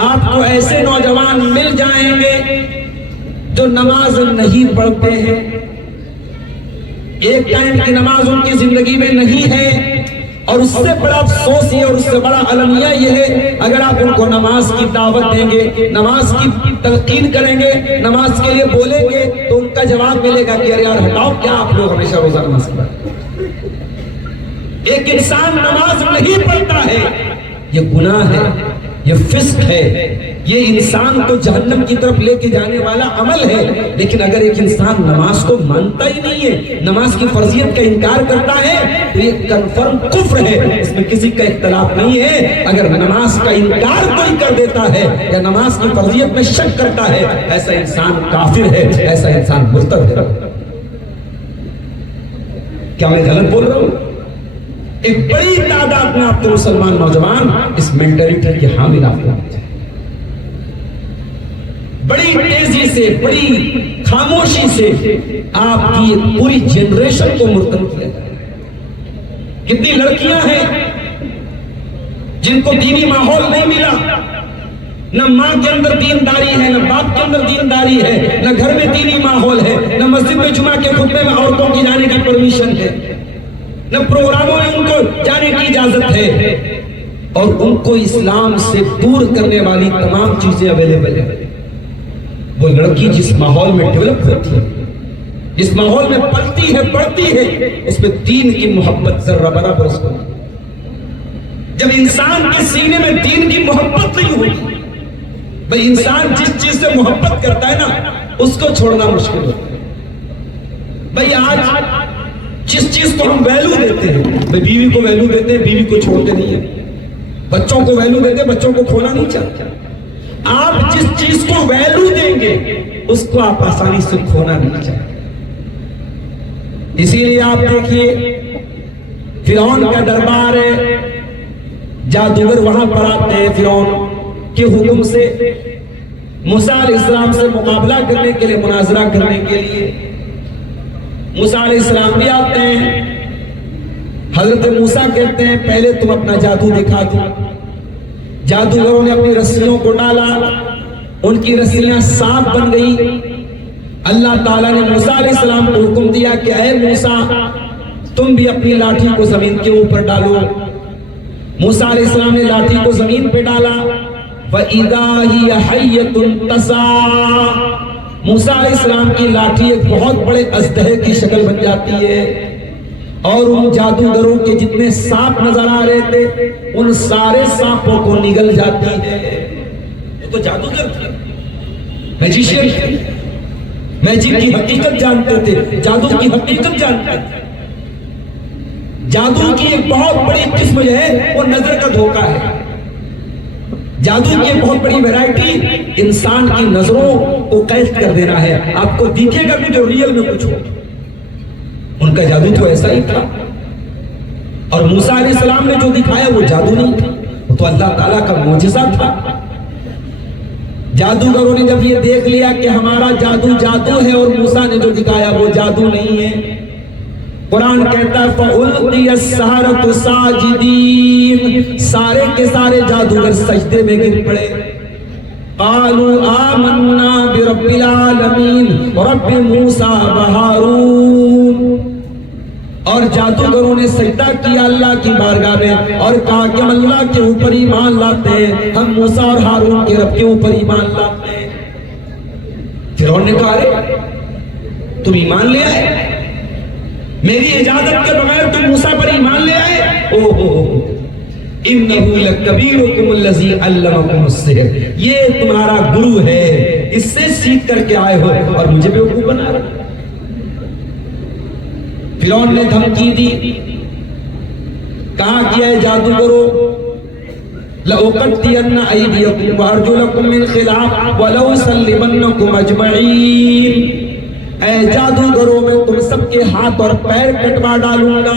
آپ کو ایسے نوجوان مل جائیں گے جو نماز نہیں پڑھتے ہیں، ایک ٹائم کی نماز ان کی زندگی میں نہیں ہے، اور اس سے بڑا افسوس یہ اور اس سے بڑا المیہ یہ ہے، اگر آپ ان کو نماز کی دعوت دیں گے، نماز کی تلقین کریں گے، نماز کے لیے بولیں گے، تو ان کا جواب ملے گا کہ ارے یار ہٹاؤ، کیا آپ لوگ ہمیشہ روزہ نماز پڑھتے ہیں؟ ایک انسان نماز نہیں پڑھتا ہے، یہ گناہ ہے، یہ فسق ہے، یہ انسان کو جہنم کی طرف لے کے جانے والا عمل ہے۔ لیکن اگر ایک انسان نماز کو مانتا ہی نہیں ہے، نماز کی فرضیت کا انکار کرتا ہے، تو یہ کنفرم کفر ہے، اس میں کسی کا اختلاف نہیں ہے۔ اگر نماز کا انکار کوئی کر دیتا ہے یا نماز کی فرضیت میں شک کرتا ہے، ایسا انسان کافر ہے، ایسا انسان مرتد ہے۔ کیا میں غلط بول رہا ہوں؟ ایک بڑی تعداد میں آپ کو مسلمان نوجوان اس مینٹلٹی کی حامل آپ کو بڑی تیزی سے، بڑی خاموشی سے آپ کی پوری جنریشن کو مرتد کیا جائے۔ کتنی لڑکیاں ہیں جن کو دینی ماحول نہیں ملا، نہ ماں کے اندر دینداری ہے، نہ باپ کے اندر دینداری ہے، نہ گھر میں دینی ماحول ہے، نہ مسجد میں جمعہ کے خطبے میں عورتوں کی جانے کی پرمیشن ہے، نہ پروگراموں میں ان کو جانے کی اجازت ہے، اور ان کو اسلام سے دور کرنے والی تمام چیزیں اویلیبل ہیں۔ وہ لڑکی جس ماحول میں ڈیولپ ہوتی ہے، جس ماحول میں پلتی ہے، بڑھتی ہے، اس میں دین کی محبت ذرہ برابر اس کو نہیں۔ جب انسان کے سینے میں دین کی محبت نہیں ہوتی، بھئی انسان جس چیز سے محبت کرتا ہے نا، اس کو چھوڑنا مشکل ہوتا ہے۔ بھئی آج جس چیز کو ہم ویلو دیتے ہیں، بھئی بیوی کو ویلو دیتے ہیں، بیوی کو چھوڑتے نہیں ہیں، بچوں کو ویلو دیتے ہیں، بچوں کو کھونا نہیں چاہتے۔ آپ جس چیز کو ویلو دیں گے اس کو آپ آسانی سے کھونا نہیں چاہتے۔ اسی لیے آپ دیکھیے فرعون کا دربار ہے، جادوگر وہاں پر آتے ہیں فرعون کے حکم سے موسیٰ علیہ السلام سے مقابلہ کرنے کے لیے، مناظرہ کرنے کے لیے۔ موسیٰ علیہ السلام بھی آتے ہیں، حضرت موسیٰ کہتے ہیں پہلے تم اپنا جادو دکھا دو۔ جادوگروں نے اپنی رسیوں کو ڈالا، ان کی رسیاں سانپ بن گئی۔ اللہ تعالیٰ نے موسیٰ علیہ السلام کو حکم دیا کہ اے موسیٰ تم بھی اپنی لاٹھی کو زمین کے اوپر ڈالو۔ موسیٰ علیہ السلام نے لاٹھی کو زمین پہ ڈالا، وَإِذَا هِيَ حَيَّةٌ تَسْعَىٰ، موسیٰ علیہ السلام کی لاٹھی ایک بہت بڑے اژدہے کی شکل بن جاتی ہے، اور ان جادوگروں کے جتنے سانپ نظر آ رہے تھے ان سارے سانپوں کو نگل جاتی ہے۔ وہ تو جادوگر تھے، میجیشین تھے، میجک کی حقیقت جانتے تھے، جادو کی حقیقت جانتے تھے۔ جادو کی ایک بہت بڑی قسم جو ہے وہ نظر کا دھوکہ ہے۔ جادو کی ایک بہت بڑی ویرائٹی انسان کی نظروں کو قید کر دینا ہے، آپ کو دیکھے گا کہ جو ریئل میں کچھ ہو۔ ان کا جادو تو ایسا ہی تھا، اور موسیٰ علیہ السلام نے جو دکھایا وہ جادو نہیں تھا، وہ تو اللہ تعالیٰ کا معجزہ تھا۔ جادوگروں نے جب یہ دیکھ لیا کہ ہمارا جادو جادو ہے اور موسیٰ نے جو دکھایا وہ جادو نہیں ہے، قرآن کہتا ہے فَأُلْقِيَ السَّحَرَةُ سَاجِدِينَ، سارے کے سارے جادوگر سجدے میں گر پڑے۔ قَالُوا آمَنَّا بِرَبِّ الْعَالَمِينَ رَبِّ مُوسَىٰ وَهَارُونَ، اور جادوگروں نے سجدہ کیا اللہ کی بارگاہ میں اور کہا کہ ہم اللہ کے اوپر ایمان لاتے ہیں، ہم موسیٰ اور ہارون کے رب کے اوپر ایمان لاتے ہیں۔ فرعون نے کہا ارے تم ایمان لے آئے، میری اجازت کے بغیر تم موسیٰ پر ایمان لے آئے؟ اِنَّهُ لَكَبِيرُكُمُ الَّذِي عَلَّمَكُمُ السِّحْرَ، یہ تمہارا گرو ہے، اس سے سیکھ کر کے آئے ہو اور مجھے بیوقوف بنا رہے۔ فرعون نے دھمکی دی، کہا کہ اے جادوگرو لَأُقَطِّعَنَّ أَيْدِيَكُمْ وَأَرْجُلَكُمْ مِنْ خِلَافٍ وَلَأُصَلِّبَنَّكُمْ أَجْمَعِينَ، اے جادوگروں میں تم سب کے ہاتھ اور پیر کٹوا ڈالوں گا،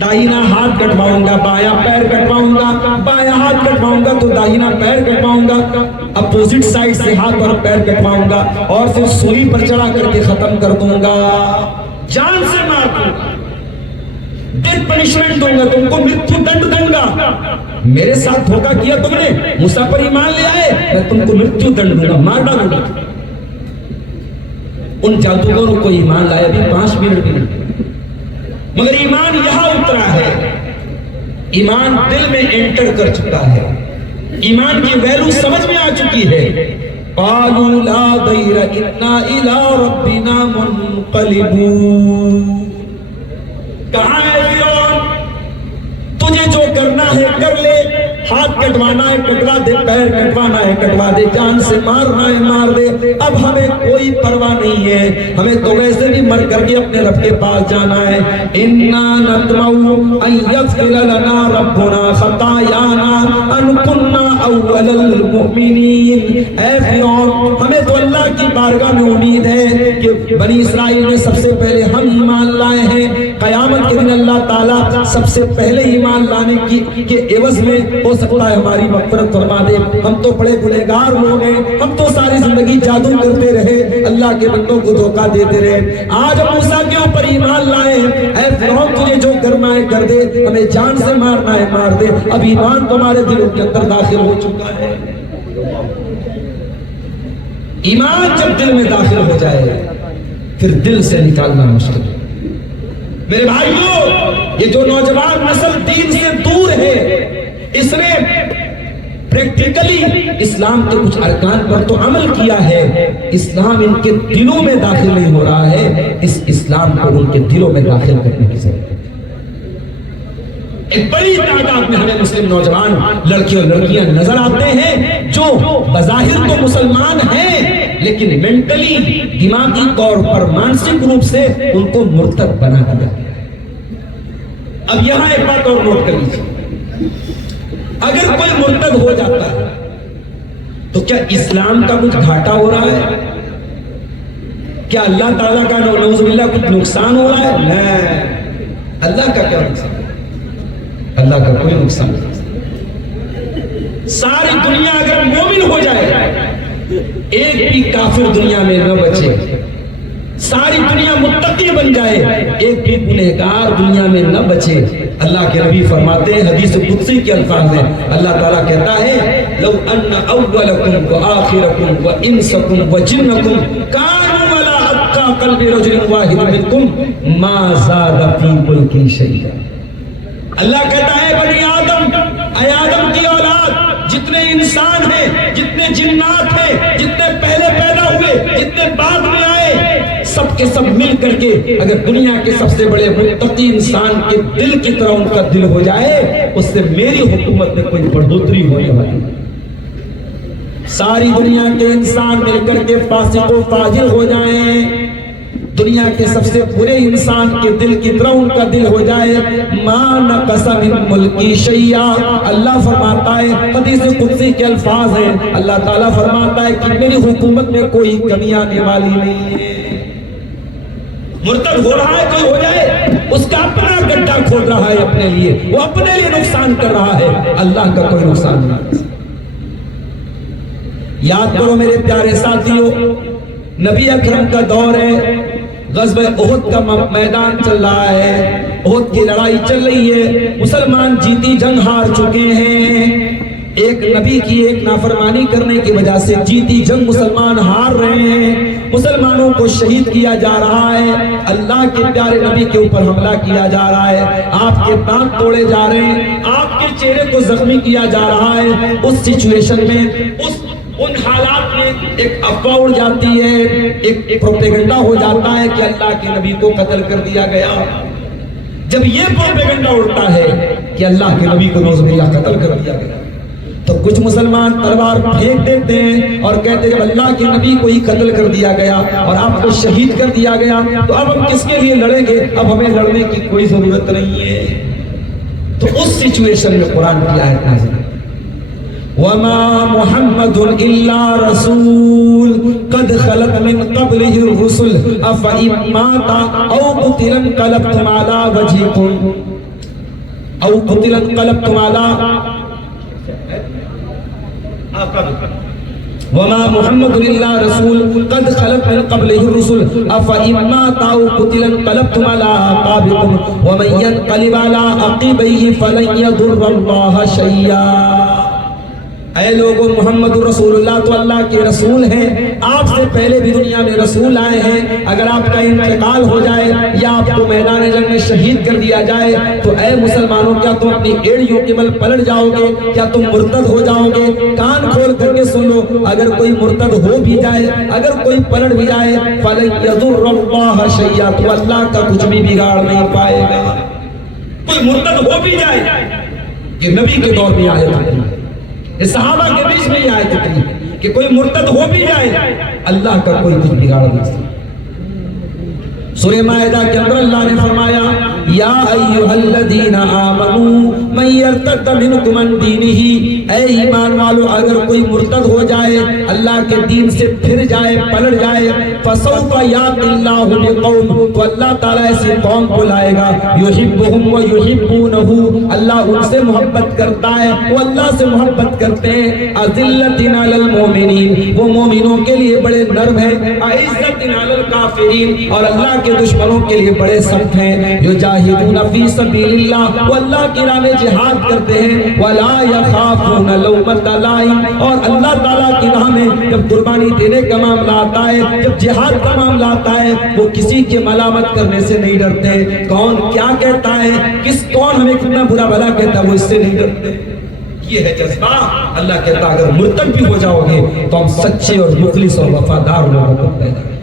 داہنا ہاتھ کٹواؤں گا، بایاں پیر کٹواؤں گا، بایاں ہاتھ کٹواؤں گا تو داہنا پیر کٹواؤں گا، اپوزٹ سائڈ سے ہاتھ اور پیر کٹواؤں گا، اور پھر سوئی پر چڑھا کر کے ختم کر دوں گا، جان سے مار دوں گا، ڈیتھ پنشمنٹ دوں گا، تم کو مرتیو دنڈ دوں گا. میرے ساتھ دھوکا کیا تم نے، موسیٰ پر ایمان لے آئے، میں تم کو مرتیو دنڈ دوں گا، مار ڈالوں گا. ان جادوگروں کو ایمان لایا بھی 5 منٹ بھی نہیں، مگر ایمان یہاں اترا ہے، ایمان دل میں انٹر کر چکا ہے، ایمان کی ویلو سمجھ میں آ چکی ہے. قالوا لا ضیر انا الى ربنا منقلبون. کہاں ہے فرعون؟ تجھے جو کرنا ہے کر لے، ہاتھ کٹوانا ہے کٹوا دے، پیر کٹوانا ہے کٹوا دے، جان سے مارنا ہے مار دے، اب ہمیں کوئی پرواہ نہیں ہے، ہمیں تو ویسے بھی مر کر کے اپنے رب کے پاس جانا ہے. انا نطمع ان یغفر لنا ربنا خطایانا ان کنا اول المؤمنین. اے فرعون، ہمیں تو اللہ کی بارگاہ میں امید ہے کہ بنی اسرائیل میں سب سے پہلے ہم ایمان لائے ہیں، قیامت کے دن اللہ تعالیٰ سب سے پہلے ایمان لانے کے عوض میں ہو سکتا ہے ہماری مغفرت فرما دے. ہم تو بڑے گنہگار لوگ ہیں، ہم تو ساری زندگی جادو کرتے رہے، اللہ کے بندوں کو دھوکہ دیتے رہے. آج ہم موسیٰ کے اوپر ایمان لائے ہیں. اے فرعون، تجھے جو کرنا ہے کر دے، ہمیں جان سے مارنا ہے مار دے. اب ایمان تمہارے دلوں کے اندر داخل ہو چکا ہے. ایمان جب دل میں داخل ہو جائے پھر دل سے نکالنا مشکل ہے. میرے بھائیو، یہ جو نوجوان نسل دین سے دور ہے، اس نے پریکٹیکلی اسلام کے کچھ ارکان پر تو عمل کیا ہے، اسلام ان کے دلوں میں داخل نہیں ہو رہا ہے. اس اسلام کو ان کے دلوں میں داخل کرنے کی ضرورت ہے. ایک بڑی تعداد میں ہمیں مسلم نوجوان لڑکے اور لڑکیاں نظر آتے ہیں جو بظاہر تو مسلمان ہیں لیکن مینٹلی، دماغی طور پر، مانسک روپ سے ان کو مرتد بنا دیا. اب یہاں ایک بات اور نوٹ کر لیجیے، اگر کوئی مرتد ہو جاتا ہے تو کیا اسلام کا کچھ گھاٹا ہو رہا ہے؟ کیا اللہ تعالیٰ کا نعوذ باللہ کچھ نقصان ہو رہا ہے؟ نہیں، اللہ کا کیا نقصان؟ اللہ کا کوئی نقصان نہیں. ساری دنیا اگر مومن ہو جائے، ایک بھی کافر دنیا میں نہ بچے، ساری دنیا متقی بن جائے، ایک بھی گنہگار دنیا میں نہ بچے. اللہ کے نبی فرماتے ہیں، حدیث قدسی کے الفاظ ہیں، اللہ تعالیٰ کہتا ہے لو ان اولکم وآخرکم وانسکم وجنکم کانوا علی اتقى قلب رجل واحد منکم ما زاد فی ملکی شیئا. اللہ کہتا ہے بنی آدم، اے آدم کی اولاد، جتنے انسان ہیں، جتنے جنات ہیں، جتنے پہلے پیدا ہوئے، جتنے بعد میں آئے، سب کے سب مل کر کے اگر دنیا کے سب سے بڑے متقی انسان کے دل کی طرح ان کا دل ہو جائے، اس سے میری حکومت میں کوئی بڑھوتری ہونے والی. ساری دنیا کے انسان مل کر کے فاسق و فاجر ہو جائیں، دنیا کے سب سے برے انسان کے دل کی طرح ان کا دل ہو جائے، ما نقص من ملکی شیئا. اللہ فرماتا ہے، حدیث قدسی کے الفاظ ہیں، اللہ تعالیٰ فرماتا ہے کہ میری حکومت میں کوئی کمی آنے والی نہیں ہے. مرتد ہو رہا ہے کوئی ہو جائے، اس کا اپنا گڈھا کھود رہا ہے اپنے لیے، وہ اپنے لیے نقصان کر رہا ہے، اللہ کا کوئی نقصان نہیں. یاد کرو میرے پیارے ساتھیوں، نبی اکرم کا دور ہے، غزوہ احد کا میدان چل رہا ہے، احد کی لڑائی چل رہی ہے، مسلمان جیتی جنگ ہار چکے ہیں. ایک نبی کی ایک نافرمانی کرنے کی وجہ سے جیتی جنگ مسلمان ہار رہے ہیں، مسلمانوں کو شہید کیا جا رہا ہے، اللہ کے پیارے نبی کے اوپر حملہ کیا جا رہا ہے، آپ کے دانت توڑے جا رہے ہیں، آپ کے چہرے کو زخمی کیا جا رہا ہے. اس سچویشن میں، ان حالات میں ایک افواہ اڑ جاتی ہے، ایک پروپیگنڈا ہو جاتا ہے کہ اللہ کے نبی کو قتل کر دیا گیا. جب یہ پروپیگنڈا اڑتا ہے کہ اللہ کے نبی کو نعوذ باللہ قتل کر دیا گیا، تو کچھ مسلمان تلوار پھینک دیتے ہیں اور کہتے ہیں جب اللہ کے نبی کو ہی قتل کر دیا گیا اور آپ کو شہید کر دیا گیا تو اب ہم کس کے لیے لڑیں گے، اب ہمیں لڑنے کی کوئی ضرورت نہیں ہے. تو اس سچویشن میں قرآن کی آیت نازل ہے، وَمَا مُحَمَّدٌ إِلَّا رَسُولٌ قَدْ خَلَتْ مِن قَبْلِهِ الرُّسُلُ أَفَإِن مَاتَ أَوْ قُتِلَ انقلبتم عَلَى وَجْهِكُمْ أَوْ قُتِلَ انقلبتم عَلَى وما محمد الا رسول قد خلت من قبله الرسل افإن مات أو قتل انقلبتم على أعقابكم ومن ينقلب على عقبيه فلن يضر الله شيئا. اے لوگوں، محمد رسول اللہ تو اللہ کے رسول ہیں، آپ سے پہلے بھی دنیا میں رسول آئے ہیں. اگر آپ کا انتقال ہو جائے یا آپ کو میدان جنگ میں شہید کر دیا جائے تو اے مسلمانوں، کیا تم اپنی ایڑیوں کے بل پلٹ جاؤ گے؟ کیا تم مرتد ہو جاؤ گے؟ کان کھول کر کے سن لو، اگر کوئی مرتد ہو بھی جائے، اگر کوئی پلٹ بھی جائے، فَلَن يَضُرَّ اللَّهَ شَيْئًا، تو اللہ کا کچھ بھی بگاڑ نہیں پائے گا. کوئی مرتد ہو بھی جائے، یہ نبی کے دور میں آئے تھے، یہ صحابہ کے بیچ میں یہ آیت تھی کہ کوئی مرتد ہو بھی جائے اللہ کا کوئی کچھ بگاڑ نہیں سکتا. سورہ مائدہ کے اندر اللہ نے فرمایا یا ایھا الذین آمنوا من یرتد منکم عن دینہ، اے ایمان والو اگر کوئی مرتد ہو جائے، اللہ کے دین سے پھر جائے، پلٹ جائے، فسوف یأتی اللہ بقوم، تو اللہ تعالیٰ ایسی قوم کو لائے گا یحبہم ویحبونہ، اللہ ان سے محبت کرتا ہے، وہ اللہ سے محبت کرتے ہیں. اذلۃ علی المؤمنین، وہ مومنوں کے لیے بڑے نرم ہیں. اعزۃ علی الکافرین، اور اللہ کے دشمنوں کے لیے بڑے سخت ہیں. یجاہدون فی سبیل اللہ، وہ اللہ کی راہ میں جہاد کرتے ہیں. ولا یخافون لومۃ لائم، اور اللہ تعالیٰ کی راہ میں جب قربانی دینے کا معاملہ آتا ہے، جب جہاد کا معاملہ آتا ہے، وہ کسی کے ملامت کرنے سے نہیں ڈرتے. کون کیا کہتا ہے، کون ہمیں کتنا برا بھلا کہتا ہے، وہ اس سے نہیں ڈرتے. یہ ہے جذبہ. اللہ کہتا اگر مرتد بھی ہو جاؤ گے تو ہم سچے اور مخلص اور وفادار لوگوں کو پیدا